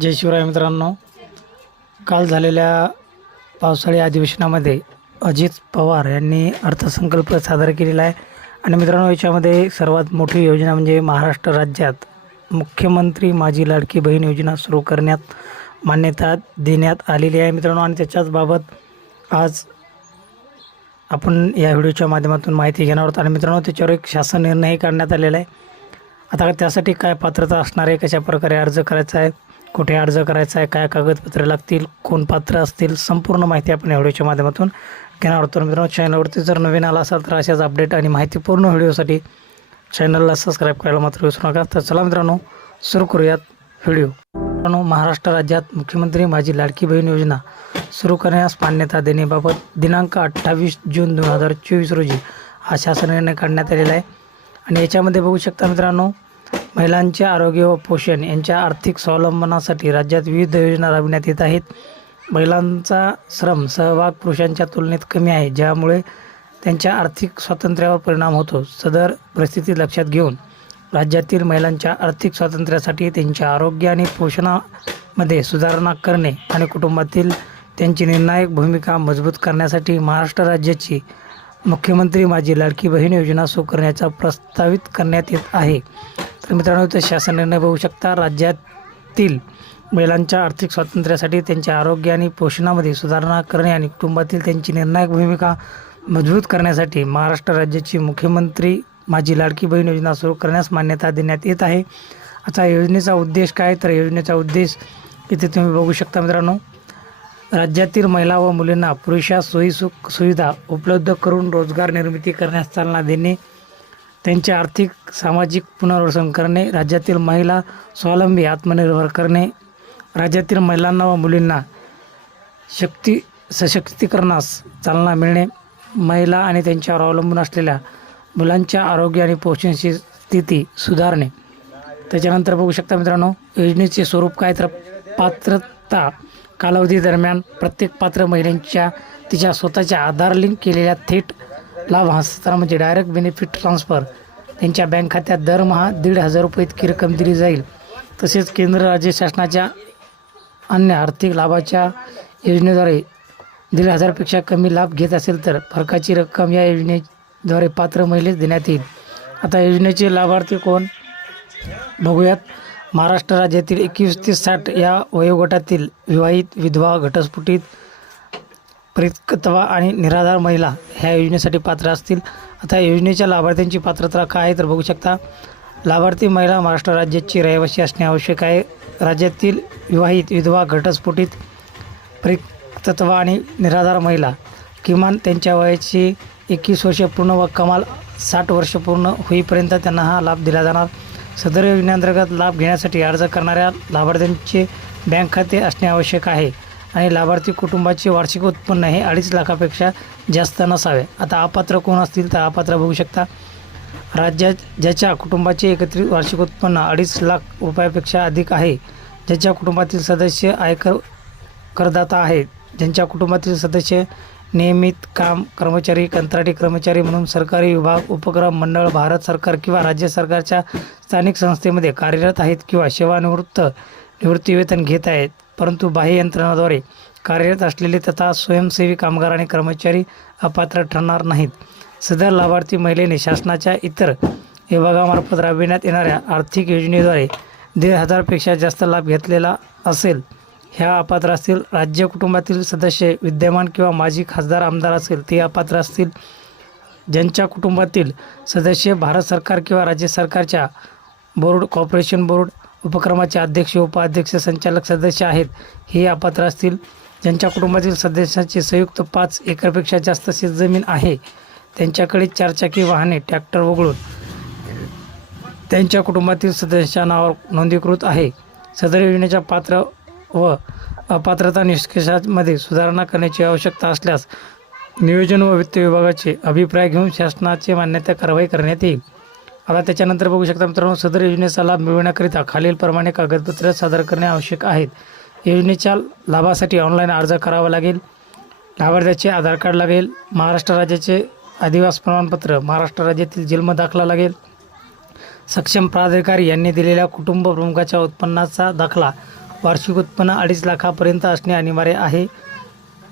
जय शिवराय मित्रांनो. काल झालेल्या पावसाळी अधिवेशनामध्ये अजित पवार यांनी अर्थसंकल्प सादर केलेला आहे. आणि मित्रांनो याच्यामध्ये सर्वात मोठी योजना म्हणजे महाराष्ट्र राज्यात मुख्यमंत्री माझी लाडकी बहीण योजना सुरू करण्यात मान्यता देण्यात आलेली आहे मित्रांनो. आणि त्याच्याच बाबत आज आपण या व्हिडिओच्या माध्यमातून माहिती घेणार आहोत. आणि मित्रांनो त्याच्यावर एक शासन निर्णयही काढण्यात आलेला आहे. आता त्यासाठी काय पात्रता असणार आहे कशा प्रकारे अर्ज करायचा आहे कुठे अर्ज करायचा आहे काय कागदपत्रे लागतील कोण पात्र असतील संपूर्ण माहिती आपण या व्हिडिओच्या माध्यमातून घेणार आहोत. तर मित्रांनो चॅनलवरती जर नवीन आला असाल तर अशाच अपडेट आणि माहितीपूर्ण व्हिडिओसाठी चॅनलला सबस्क्राईब करायला मात्र विसरू नका. तर चला मित्रांनो सुरू करूयात व्हिडिओ. मित्रांनो महाराष्ट्र राज्यात मुख्यमंत्री माझी लाडकी बहीण योजना सुरू करण्यास मान्यता देण्याबाबत दिनांक अठ्ठावीस जून दोन हजार चोवीस रोजी हा शासन निर्णय काढण्यात आलेला आहे. आणि याच्यामध्ये बघू शकता मित्रांनो महिलांचे आरोग्य व पोषण यांच्या आर्थिक स्वावलंबनासाठी राज्यात विविध योजना राबविण्यात येत आहेत. महिलांचा श्रम सहभाग पुरुषांच्या तुलनेत कमी आहे ज्यामुळे त्यांच्या आर्थिक स्वातंत्र्यावर परिणाम होतो सदर परिस्थिती लक्षात घेऊन. राज्यातील महिलांच्या आर्थिक स्वातंत्र्यासाठी त्यांच्या आरोग्य आणि पोषणामध्ये सुधारणा करणे आणि कुटुंबातील त्यांची निर्णायक भूमिका मजबूत करण्यासाठी महाराष्ट्र राज्याची मुख्यमंत्री माझी लाडकी बहीण योजना सुरू करण्याचा प्रस्तावित करण्यात येत आहे. तर मित्रांनो ते शासन निर्णय बघू शकता राज्यातील महिलांच्या आर्थिक स्वातंत्र्यासाठी त्यांच्या आरोग्य आणि पोषणामध्ये सुधारणा करणे आणि कुटुंबातील त्यांची निर्णायक भूमिका मजबूत करण्यासाठी महाराष्ट्र राज्याची मुख्यमंत्री माझी लाडकी बहीण योजना सुरू करण्यास मान्यता देण्यात येत आहे. आता या योजनेचा उद्देश काय? तर योजनेचा उद्देश इथे तुम्ही बघू शकता मित्रांनो राज्यातील महिला व मुलींना पुरेशा सोयीसुख सुविधा उपलब्ध करून रोजगार निर्मिती करण्यास चालना देणे त्यांचे आर्थिक सामाजिक पुनर्वसन करणे राज्यातील महिला स्वावलंबी आत्मनिर्भर करणे राज्यातील महिलांना व मुलींना शक्ती सशक्तीकरणास चालना मिळणे महिला आणि त्यांच्यावर अवलंबून असलेल्या मुलांच्या आरोग्य आणि पोषणाची स्थिती सुधारणे. त्याच्यानंतर बघू शकता मित्रांनो योजनेचे स्वरूप काय तर पात्रता कालावधी दरम्यान प्रत्येक पात्र महिलांच्या तिच्या स्वतःच्या आधार लिंक केलेल्या थेट लाभ हस्तांतरण म्हणजे डायरेक्ट बेनिफिट ट्रान्सफर त्यांच्या बँक खात्यात दरमहा दीड हजार रुपये इतकी रक्कम दिली जाईल. तसेच केंद्र राज्य शासनाच्या अन्य आर्थिक लाभाच्या योजनेद्वारे दीड हजारपेक्षा कमी लाभ घेत असेल तर फरकाची रक्कम या योजनेद्वारे पात्र महिलेस देण्यात येईल. आता योजनेचे लाभार्थी कोण? बघूयात. महाराष्ट्र राज्यातील एकवीस ते साठ या वयोगटातील विवाहित विधवा घटस्फुटीत परिकत्वा आणि निराधार महिला ह्या योजनेसाठी पात्र असतील. आता योजनेच्या लाभार्थ्यांची पात्रता काय आहे तर बघू शकता. लाभार्थी महिला महाराष्ट्र राज्याची रहिवासी असणे आवश्यक आहे. राज्यातील विवाहित विधवा घटस्फोटित परिकत्व आणि निराधार महिला किमान त्यांच्या वयाची एकवीस वर्ष पूर्ण व कमाल साठ वर्ष पूर्ण होईपर्यंत त्यांना हा लाभ दिला जाणार. सदर योजनेअंतर्गत लाभ घेण्यासाठी अर्ज करणाऱ्या लाभार्थ्यांचे बँक खाते असणे आवश्यक आहे. आणि लाभार्थी कुटुंबाचे वार्षिक उत्पन्न हे अडीच लाखापेक्षा जास्त नसावे. आता अपात्र कोण असतील तर अपात्र बघू शकता. राज्यात ज्याच्या कुटुंबाचे एकत्रित वार्षिक उत्पन्न अडीच लाख रुपयापेक्षा अधिक आहे ज्याच्या कुटुंबातील सदस्य आयकर करदाता आहेत ज्यांच्या कुटुंबातील सदस्य नियमित काम कर्मचारी कंत्राटी कर्मचारी म्हणून सरकारी विभाग उपक्रम मंडळ भारत सरकार किंवा राज्य सरकारच्या स्थानिक संस्थेमध्ये कार्यरत आहेत किंवा सेवानिवृत्त निवृत्तीवेतन घेत आहेत. परंतु बाह्य यंत्रणाद्वारे कार्यरत असलेले तथा स्वयंसेवी कामगार आणि कर्मचारी अपात्र ठरणार नाहीत. सदर लाभार्थी महिलेने शासनाच्या इतर विभागामार्फत राबविण्यात येणाऱ्या आर्थिक योजनेद्वारे दीड हजारपेक्षा जास्त लाभ घेतलेला असेल ह्या अपात्र असतील राज्य कुटुंबातील सदस्य विद्यमान किंवा माजी खासदार आमदार असेल ते अपात्र असतील. ज्यांच्या कुटुंबातील सदस्य भारत सरकार किंवा राज्य सरकारच्या बोर्ड कॉर्पोरेशन बोर्ड उपक्रमाचे अध्यक्ष उपाध्यक्ष संचालक सदस्य आहेत. हे अपात्र असतील. ज्यांच्या कुटुंबातील सदस्याचे संयुक्त पाच एकरपेक्षा जास्त शेतजमीन आहे. त्यांच्याकडे चारचाकी वाहने ट्रॅक्टर वगळून त्यांच्या कुटुंबातील सदस्या नावावर नोंदीकृत आहे. सदर योजनेच्या पात्र व अपात्रता निष्कर्षामध्ये सुधारणा करण्याची आवश्यकता असल्यास नियोजन व वित्त विभागाचे अभिप्राय घेऊन शासनाची मान्यता कारवाई करण्यात येईल. आता त्याच्यानंतर बघू शकता मित्रांनो सदर योजनेचा लाभ मिळवण्याकरिता खालीलप्रमाणे कागदपत्रे सादर करणे आवश्यक आहेत. योजनेच्या लाभासाठी ऑनलाईन अर्ज करावा लागेल. लाभार्थ्याचे आधार कार्ड लागेल. महाराष्ट्र राज्याचे आदिवास प्रमाणपत्र महाराष्ट्र राज्यातील जन्म दाखला लागेल. सक्षम प्राधिकारी यांनी दिलेल्या कुटुंब प्रमुखाच्या उत्पन्नाचा दाखला वार्षिक उत्पन्न अडीच लाखापर्यंत असणे अनिवार्य आहे.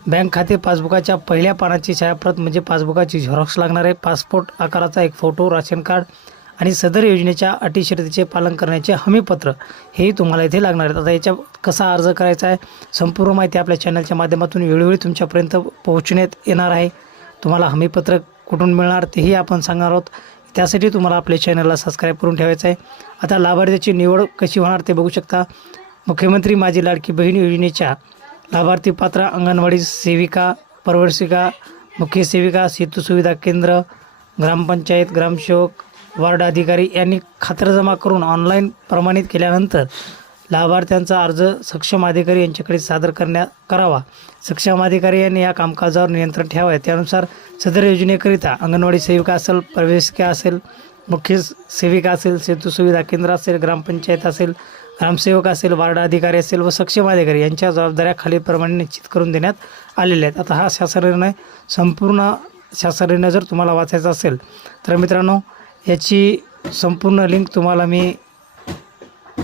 बँक खाते पासबुकाच्या पहिल्या पानाची छायाप्रत म्हणजे पासबुकाची झेरॉक्स लागणार आहे. पासपोर्ट आकाराचा एक फोटो राशन कार्ड आणि सदर योजनेच्या अटी शर्तीचे पालन करण्याचे हमीपत्र हेही तुम्हाला इथे लागणार आहेत. आता याच्या कसा अर्ज करायचा आहे संपूर्ण माहिती आपल्या चॅनलच्या माध्यमातून वेळोवेळी तुमच्यापर्यंत पोहोचण्यात येणार आहे. तुम्हाला हमीपत्र कुठून मिळणार तेही आपण सांगणार आहोत. त्यासाठी तुम्हाला आपल्या चॅनलला सबस्क्राईब करून ठेवायचं आहे. आता लाभार्थ्याची निवड कशी होणार ते बघू शकता. मुख्यमंत्री माझी लाडकी बहीण योजनेच्या लाभार्थी पात्र अंगणवाडी सेविका परवडसिका मुख्य सेविका सेतू सुविधा केंद्र ग्रामपंचायत ग्रामसेवक वार्ड अधिकारी यांनी खातरजमा करून ऑनलाईन प्रमाणित केल्यानंतर लाभार्थ्यांचा अर्ज सक्षम अधिकारी यांच्याकडे सादर करण्या करावा. सक्षम अधिकारी यांनी या कामकाजावर नियंत्रण ठेवावे. त्यानुसार सदर योजनेकरिता अंगणवाडी सेविका असेल प्रवेशिका असेल मुख्य सेविका असेल सेतू सुविधा केंद्र असेल ग्रामपंचायत असेल ग्रामसेवक असेल वार्ड अधिकारी असेल व सक्षम अधिकारी यांच्या जबाबदाऱ्या खालीलप्रमाणे निश्चित करून देण्यात आलेल्या आहेत. आता हा शासन निर्णय संपूर्ण शासन निर्णय जर तुम्हाला वाचायचा असेल तर मित्रांनो याची संपूर्ण लिंक तुम्हाला मी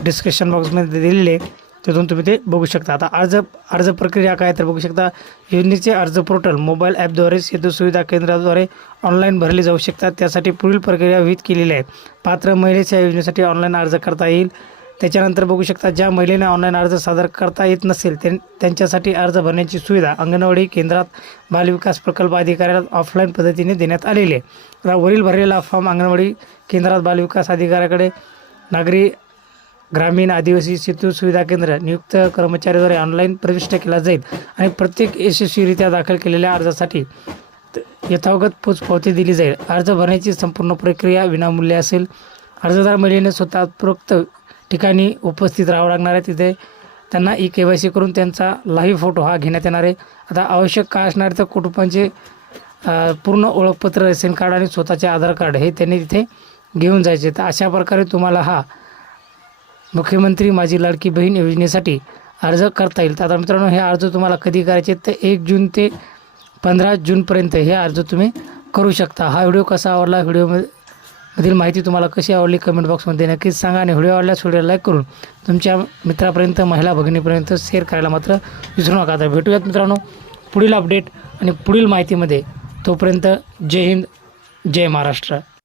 डिस्क्रिप्शन बॉक्समध्ये दिलेली आहे. तिथून तुम्ही ते बघू शकता. आता अर्ज अर्ज प्रक्रिया काय तर बघू शकता. योजनेचे अर्ज पोर्टल मोबाईल ॲपद्वारे सेतू सुविधा केंद्राद्वारे ऑनलाईन भरले जाऊ शकतात. त्यासाठी पुढील प्रक्रिया विहित केलेली आहे. पात्र महिलेच्या योजनेसाठी ऑनलाईन अर्ज करता येईल. त्याच्यानंतर बघू शकता ज्या महिलेने ऑनलाईन अर्ज सादर करता येत नसेल त्यां त्यांच्यासाठी अर्ज भरण्याची सुविधा अंगणवाडी केंद्रात बालविकास प्रकल्प अधिकाऱ्याला ऑफलाईन पद्धतीने देण्यात आलेली आहे. वरील भरलेला फॉर्म अंगणवाडी केंद्रात बालविकास अधिकाऱ्याकडे नागरी ग्रामीण आदिवासी सेतू सुविधा केंद्र नियुक्त कर्मचाऱ्याद्वारे ऑनलाईन प्रविष्ट केला जाईल आणि प्रत्येक यशस्वीरित्या दाखल केलेल्या अर्जासाठी त- यथावगत पोचपावती दिली जाईल. अर्ज भरण्याची संपूर्ण प्रक्रिया विनामूल्य असेल. अर्जदार महिलेने स्वतः उपरोक्त ठिकाणी उपस्थित राहावं लागणार आहे. तिथे त्यांना ई के वाय सी करून त्यांचा लाईव्ह फोटो हा घेण्यात येणार आहे. आता आवश्यक काय असणार तर कुटुंबांचे पूर्ण ओळखपत्र रेशन कार्ड आणि स्वतःचे आधार कार्ड हे त्यांनी तिथे घेऊन जायचे. तर अशा प्रकारे तुम्हाला हा मुख्यमंत्री माझी लाडकी बहीण योजनेसाठी अर्ज करता येईल. तर आता मित्रांनो हे अर्ज तुम्हाला कधी करायचे तर एक जून ते पंधरा जूनपर्यंत हे अर्ज तुम्ही करू शकता. हा व्हिडिओ कसा आवडला? व्हिडिओमध्ये मधील माहिती तुम्हाला कशी आवडली कमेंट बॉक्समध्ये नक्कीच सांगा आणि व्हिडिओ आवडल्यास व्हिडिओ लाईक करून तुमच्या मित्रापर्यंत महिला भगिनीपर्यंत शेअर करायला मात्र विसरू नका. तर भेटूयात मित्रांनो पुढील अपडेट आणि पुढील माहितीमध्ये. तोपर्यंत जय हिंद जय महाराष्ट्र.